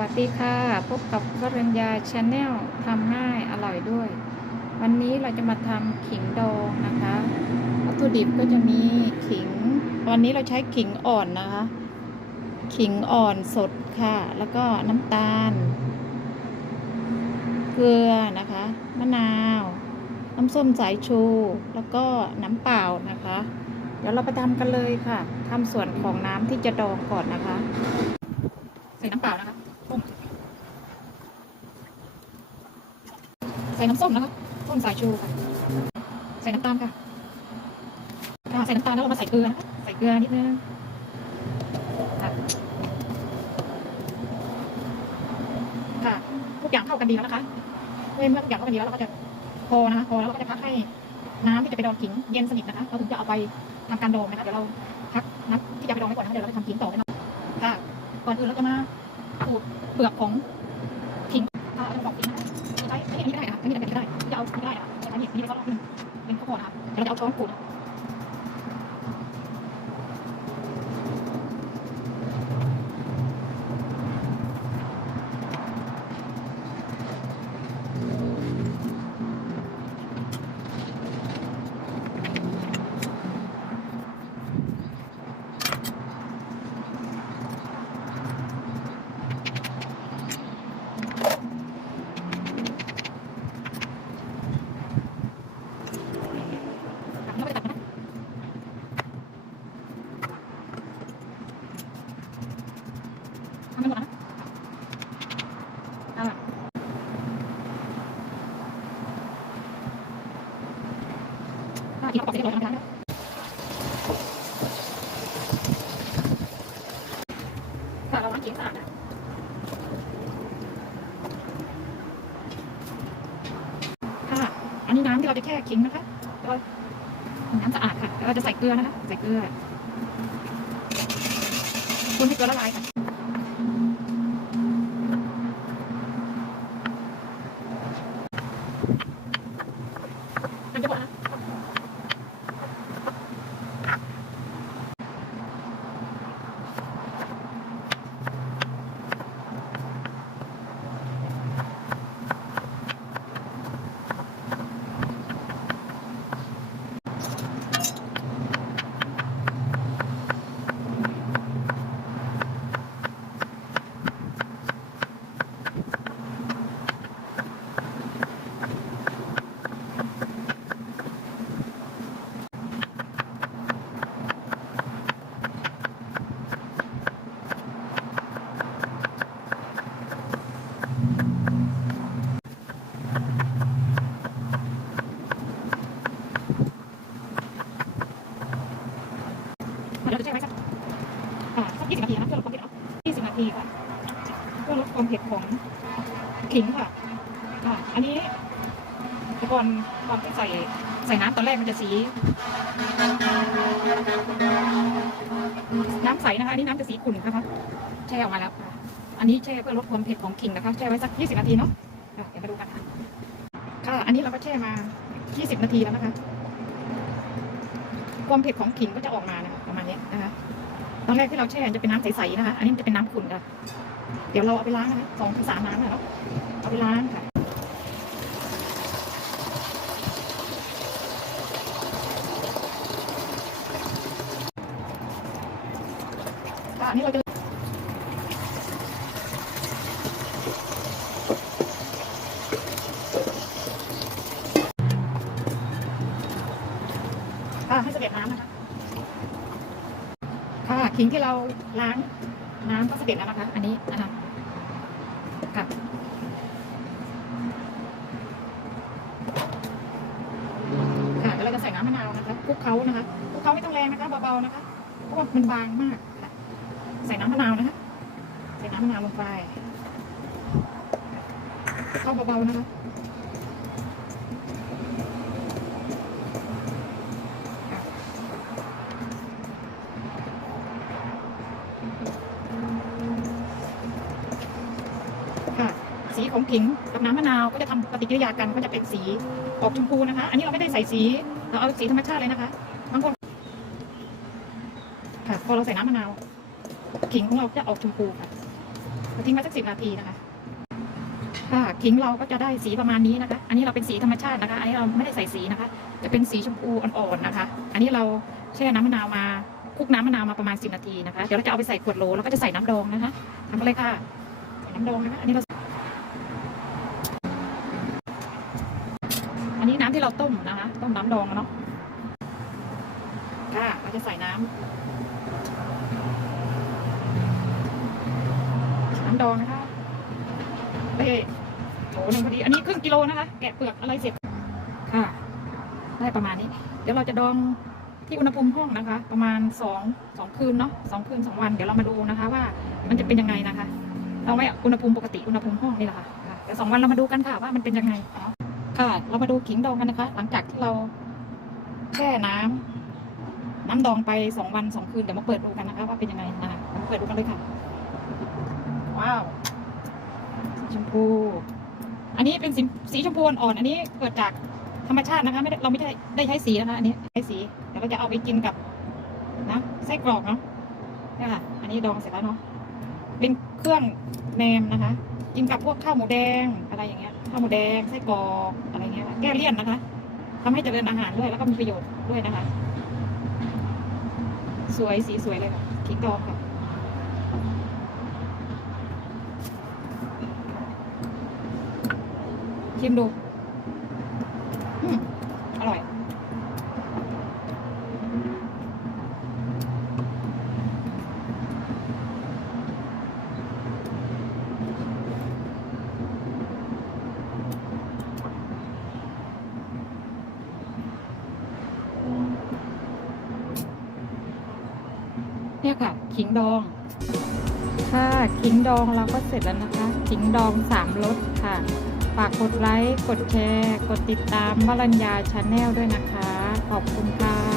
วัสดีค่ะ พบกับวรัญญาชาแนลทำง่ายอร่อยด้วย วันนี้เราจะมาทำขิงดองนะคะ วัตถุดิบก็จะมีขิง วันนี้เราใช้ขิงอ่อนนะคะ ขิงอ่อนสดค่ะ แล้วก็น้ำตาล เกลือนะคะ มะนาว น้ำส้มสายชู แล้วก็น้ำเปล่านะคะ เดี๋ยวเราไปทำกันเลยค่ะทำส่วนของน้ำที่จะดองก่อนนะคะใส่น้ำเปล่านะคะต้มใส่น้ำส้มนะคะส้มสายชูค่ะ ใส่น้ำตาลค่ะค่ะใส่น้ำตาลแล้วเรามาใส่เกลือนะคะใส่เกลือนิดนึงค่ะทุกอย่างเข้ากันดีแล้วนะคะเมื่อทุกอย่างเข้ากันดีแล้วเราก็จะพอนะคะพอแล้วเราก็จะพักให้น้ำที่จะไปดองขิงเย็นสนิทนะคะเราถึงจะเอาไปทำการดองนะคะเดี๋ยวเราพักน้ำที่จะไปดองไว้ก่อนนะคะเดี๋ยวเราไปทำขิงต่อนะคะค่ะก่อนอื่นเราจะมาขูดเปลือกของขิงเอาเอาบอกขิงนะคะ เอาไม่ได้อะใช้นี่นี่เป็นข้อหนึ่งเป็นข้อข้อนะคะเดี๋ยวเราจะเอาช้อนขูด ทำให้หมดนะเอาอะอีกรอบเสร็จเรียบร้อยแล้วนะค่ะเราล้างขิงสะอาดนะค่ะ อันนี้น้ำที่เราจะแช่ขิงนะคะเราน้ำสะอาดค่ะเราจะใส่เกลือนะคะ ใส่เกลือคนให้เกลือละลายค่ะมันจะหมดนะเดี๋ยวเราจะแช่ไว้สักอ่าสักยี่สิบนาทีนะเพื่อลดความเผ็ดเนาะยี่สิบนาทีค่ะ เพื่อลดความเผ็ดของขิงค่ะอ่าอันนี้ก่อนก่อนที่ใส่ใส่น้ำตอนแรกมันจะสี น้ำใสนะคะนนี้น้ำจะสีขุ่นนะคะแช่ออกมาแล้วอันนี้แช่เพื่อลดความเผ็ดของขิงนะคะแช่ไว้สักยี่สิบนาทีเนาะเดี๋ยวมาดูกันค่ะค่ะ อันนี้เราก็แช่มายี่สิบนาทีแล้วนะคะ ความเผ็ดของขิงก็จะออกมานะคะประมาณนี้นะคะ ตอนแรกที่เราแช่จะเป็นน้ำใสๆนะคะ อันนี้จะเป็นน้ำขุ่นค่ะ เดี๋ยวเราเอาไปล้างนะคะสองถึงสามน้ำนะเนาะเอาไปล้างค่ะค่ะอันนี้เราจะค่ะให้เสด็จน้ำนะคะ ค่ะขิงที่เราล้าง น้ำก็เสด็จแล้วนะคะ อันนี้นะคะค่ะค่ะเดี๋ยวเราจะใส่น้ำมะนาวนะคะคลุกเคล้านะคะคลุกเคล้าไม่ต้องแรงนะคะเบาๆนะคะเพราะว่ามันบางมากค่ะใส่น้ำมะนาวนะคะใส่น้ำมะนาวลงไปเข้าเบาๆนะคะ ค่ะ สีของขิงกับน้ำมะนาวก็จะทำปฏิกิริยากันก็จะเป็นสีออกชมพูนะคะ อันนี้เราไม่ได้ใส่สี เราเอาสีธรรมชาติเลยนะคะบางคนค่ะ พอเราใส่น้ำมะนาวขิงของเราจะออกชมพูค่ะเราทิ้งไว้สักสิบนาทีนะคะค่ะขิงเราก็จะได้สีประมาณนี้นะคะ อันนี้เราเป็นสีธรรมชาตินะคะ อันนี้เราไม่ได้ใส่สีนะคะ จะเป็นสีชมพูอ่อนๆนะคะ อันนี้เราแช่น้ำมะนาวมาคลุกน้ำมะนาวมาประมาณสิบนาทีนะคะ เดี๋ยวเราจะเอาไปใส่ขวดโหลแล้วก็จะใส่น้ำดองนะคะทำกันเลยค่ะ น้ำดองนะคะอันนี้เราอันนี้น้ำที่เราต้มนะคะต้มน้ำดองเนาะค่ะเราจะใส่น้ำน้ำดองนะคะเฮ้ยโถหนึ่งพอดี อันนี้ครึ่งกิโลนะคะ แกะเปลือกอะไรเสร็จ ค่ะ ได้ประมาณนี้ เดี๋ยวเราจะดองที่อุณหภูมิห้องนะคะ ประมาณสองสองคืนเนาะสองคืนสองวัน เดี๋ยวเรามาดูนะคะ ว่ามันจะเป็นยังไงนะคะ เราไว้อุณหภูมิปกติอุณหภูมิห้องนี่แหละค่ะค่ะเดี๋ยวสองวันเรามาดูกันค่ะว่ามันเป็นยังไงค่ะ เรามาดูขิงดองกันนะคะ หลังจากที่เราแช่น้ำน้ำดองไปสองวันสองคืนเดี๋ยวมาเปิดดูกันนะคะว่าเป็นยังไงนะคะมาเปิดดูกันเลยค่ะ ว้าวชมพู อันนี้เป็นสีสีชมพูอ่อนอันนี้เกิดจากธรรมชาตินะคะไม่ได้เราไม่ได้ได้ใช้สีนะคะอันนี้ใช้สีเดี๋ยวเราจะเอาไปกินกับนะไส้กรอกเนาะนี่ค่ะ อันนี้ดองเสร็จแล้วเนาะ เป็นเครื่องแนมนะคะ กินกับพวกข้าวหมูแดงอะไรอย่างเงี้ยข้าวหมูแดงไส้กรอกอะไรเงี้ยแก้เลี่ยนนะคะทำให้เจริญอาหารด้วยแล้วก็มีประโยชน์ด้วยนะคะ สวยสีสวยเลยค่ะขิงดองค่ะชิมดู อร่อย ค่ะขิงดอง ค่ะขิงดองเราก็เสร็จแล้วนะคะขิงดองสามรสค่ะ ฝากกดไลค์ กดแชร์ กดติดตามวรัญญาชาแนลด้วยนะคะ ขอบคุณค่ะ